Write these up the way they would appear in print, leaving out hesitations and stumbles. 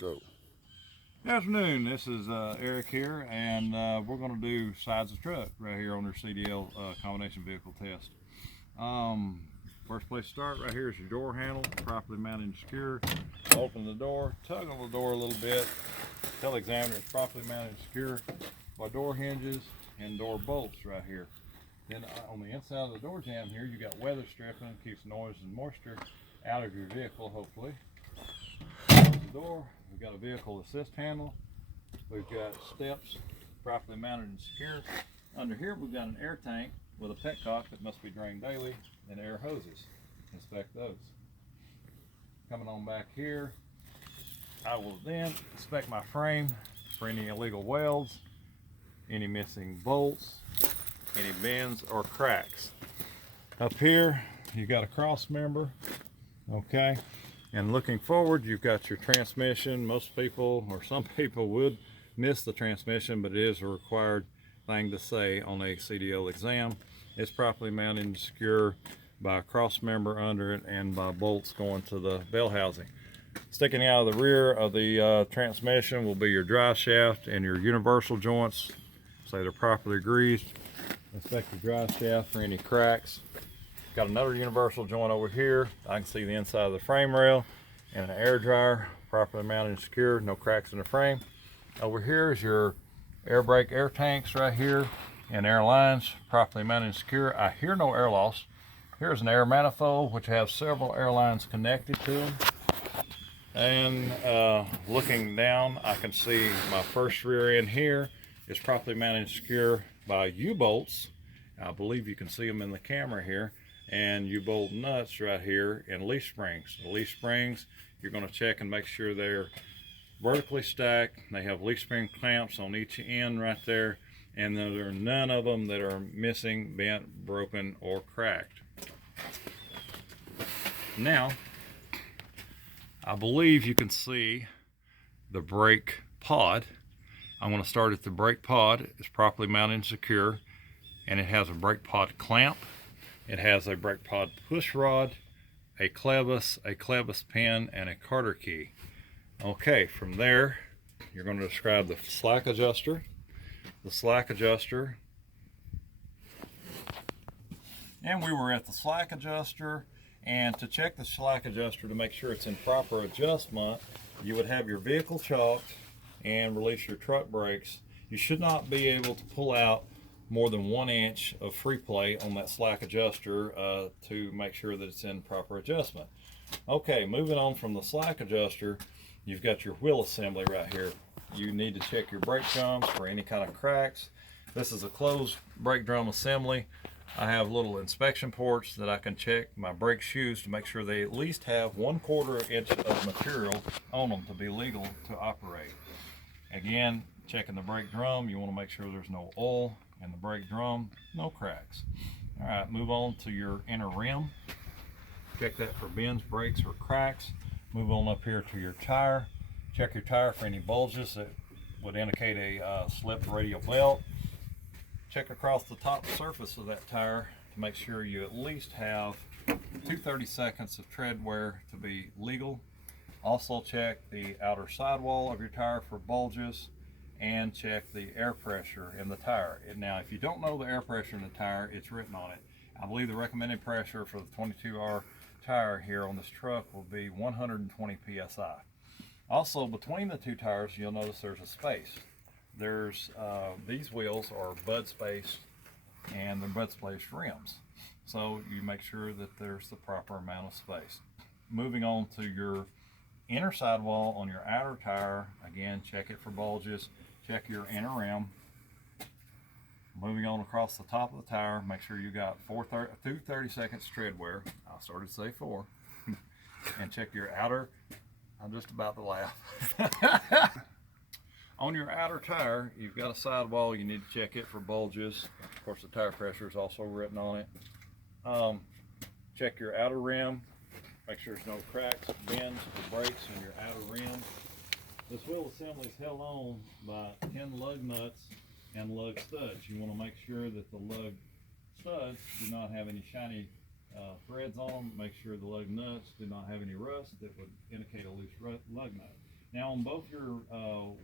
Go. Good afternoon, this is Eric here, and we're going to do sides of truck right here on their CDL combination vehicle test. First place to start right here is your door handle, properly mounted and secure. Open the door, tug on the door a little bit, tell the examiner it's properly mounted and secure by door hinges and door bolts right here. Then on the inside of the door jamb here, you got weather stripping, keeps noise and moisture out of your vehicle, hopefully. Close the door. We've got a vehicle assist handle. We've got steps properly mounted and secure. Under here we've got an air tank with a petcock that must be drained daily and air hoses. Inspect those. Coming on back here, I will then inspect my frame for any illegal welds, any missing bolts, any bends or cracks. Up here you got a cross member, okay? And looking forward, you've got your transmission. Most people, or some people, would miss the transmission, but it is a required thing to say on a CDL exam. It's properly mounted and secure by a cross member under it and by bolts going to the bell housing. Sticking out of the rear of the transmission will be your drive shaft and your universal joints, so they're properly greased. Inspect the drive shaft for any cracks. Got another universal joint over here. I can see the inside of the frame rail, and an air dryer, properly mounted and secure, no cracks in the frame. Over here is your air brake air tanks right here, and air lines, properly mounted and secure. I hear no air loss. Here's an air manifold, which has several air lines connected to them. And looking down, I can see my first rear end here is properly mounted and secure by U-bolts. I believe you can see them in the camera here. And U-bolt nuts right here, and leaf springs. The leaf springs, you're going to check and make sure they're vertically stacked. They have leaf spring clamps on each end right there, and there are none of them that are missing, bent, broken, or cracked. Now, I believe you can see the brake pod. I'm going to start at the brake pod. It's properly mounted and secure, and it has a brake pod clamp. It has a brake pod push rod, a clevis pin, and a Carter key. Okay, from there, you're going to describe the slack adjuster. The slack adjuster. And we were at the slack adjuster, and to check the slack adjuster to make sure it's in proper adjustment, you would have your vehicle chalked and release your truck brakes. You should not be able to pull out more than 1 inch of free play on that slack adjuster to make sure that it's in proper adjustment. Okay, moving on from the slack adjuster, you've got your wheel assembly right here. You need to check your brake drums for any kind of cracks. This is a closed brake drum assembly. I have little inspection ports that I can check my brake shoes to make sure they at least have 1/4 inch of material on them to be legal to operate. Again, checking the brake drum, you want to make sure there's no oil in the brake drum, no cracks. All right, move on to your inner rim. Check that for bends, breaks, or cracks. Move on up here to your tire. Check your tire for any bulges that would indicate a slipped radial belt. Check across the top surface of that tire to make sure you at least have 2/32 of tread wear to be legal. Also check the outer sidewall of your tire for bulges, and check the air pressure in the tire. Now, if you don't know the air pressure in the tire, it's written on it. I believe the recommended pressure for the 22R tire here on this truck will be 120 psi. Also, between the two tires, you'll notice there's a space. There's these wheels are bud spaced, and they're bud spaced rims. So you make sure that there's the proper amount of space. Moving on to your inner sidewall on your outer tire, again, check it for bulges. Check your inner rim. Moving on across the top of the tire, make sure you got 2/32 tread wear. I started to say 4. And check your outer, I'm just about to laugh. On your outer tire, you've got a sidewall, you need to check it for bulges. Of course, the tire pressure is also written on it. Check your outer rim, make sure there's no cracks, bends, or breaks in your outer rim. This wheel assembly is held on by 10 lug nuts and lug studs. You want to make sure that the lug studs do not have any shiny threads on them. Make sure the lug nuts do not have any rust that would indicate a loose lug nut. Now on both your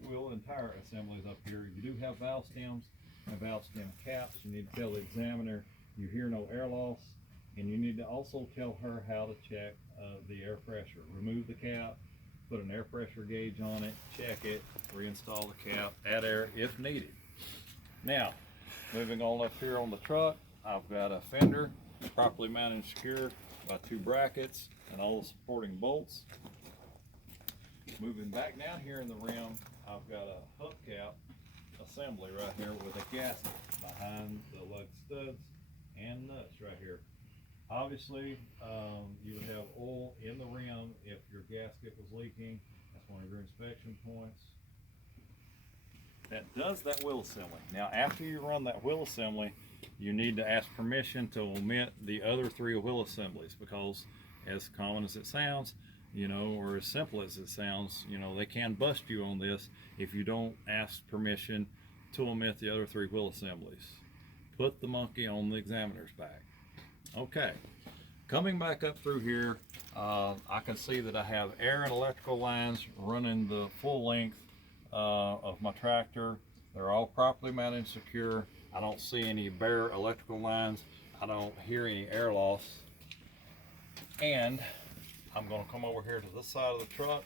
wheel and tire assemblies up here, you do have valve stems and valve stem caps. You need to tell the examiner you hear no air loss, and you need to also tell her how to check the air pressure. Remove the cap, put an air pressure gauge on it, check it, reinstall the cap, add air if needed. Now, moving on up here on the truck, I've got a fender properly mounted and secure by 2 brackets and all the supporting bolts. Moving back down here in the rim, I've got a hubcap assembly right here with a gasket behind the lug studs and nuts right here. Obviously, you would have oil in the rim if your gasket was leaking. That's one of your inspection points. That does that wheel assembly. Now, after you run that wheel assembly, you need to ask permission to omit the other 3 wheel assemblies, because as common as it sounds, you know, or as simple as it sounds, you know, they can bust you on this if you don't ask permission to omit the other 3 wheel assemblies. Put the monkey on the examiner's back. Okay, coming back up through here, I can see that I have air and electrical lines running the full length of my tractor. They're all properly mounted and secure. I don't see any bare electrical lines. I don't hear any air loss. And I'm going to come over here to this side of the truck.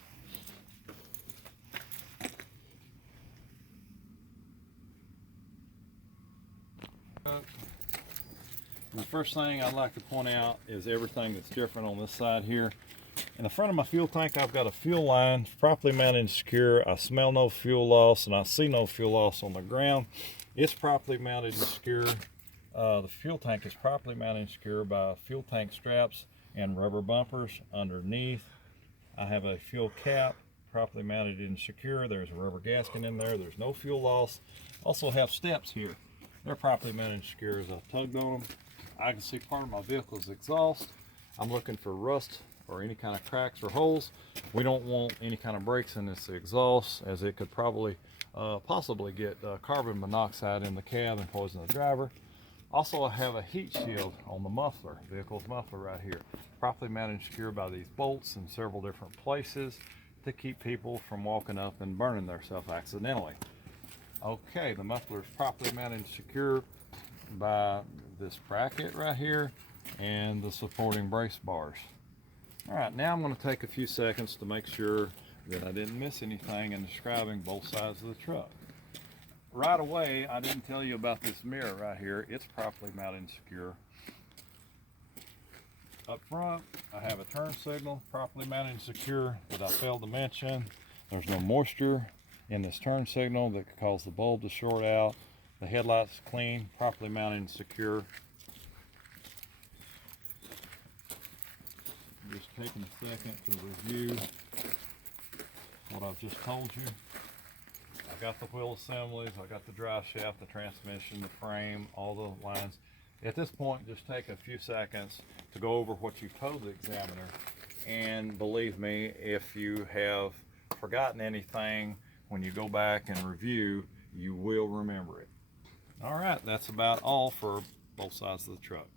The first thing I'd like to point out is everything that's different on this side here. In the front of my fuel tank, I've got a fuel line properly mounted and secure. I smell no fuel loss and I see no fuel loss on the ground. It's properly mounted and secure. The fuel tank is properly mounted and secure by fuel tank straps and rubber bumpers underneath. I have a fuel cap properly mounted and secure. There's a rubber gasket in there. There's no fuel loss. Also have steps here. They're properly mounted and secure as I tugged on them. I can see part of my vehicle's exhaust. I'm looking for rust or any kind of cracks or holes. We don't want any kind of breaks in this exhaust, as it could probably possibly get carbon monoxide in the cab and poison the driver. Also, I have a heat shield on the muffler, vehicle's muffler right here, properly mounted and secure by these bolts in several different places to keep people from walking up and burning themselves accidentally. Okay, the muffler is properly mounted and secure by this bracket right here and the supporting brace bars. All right, now I'm going to take a few seconds to make sure that I didn't miss anything in describing both sides of the truck. Right away, I didn't tell you about this mirror right here. It's properly mounted and secure. Up front, I have a turn signal, properly mounted and secure, but I failed to mention there's no moisture in this turn signal that could cause the bulb to short out. The headlight's clean, properly mounted and secure. Just taking a second to review what I've just told you. I got the wheel assemblies, I got the drive shaft, the transmission, the frame, all the lines. At this point, just take a few seconds to go over what you've told the examiner, and believe me, if you have forgotten anything, when you go back and review, you will remember it. All right, that's about all for both sides of the truck.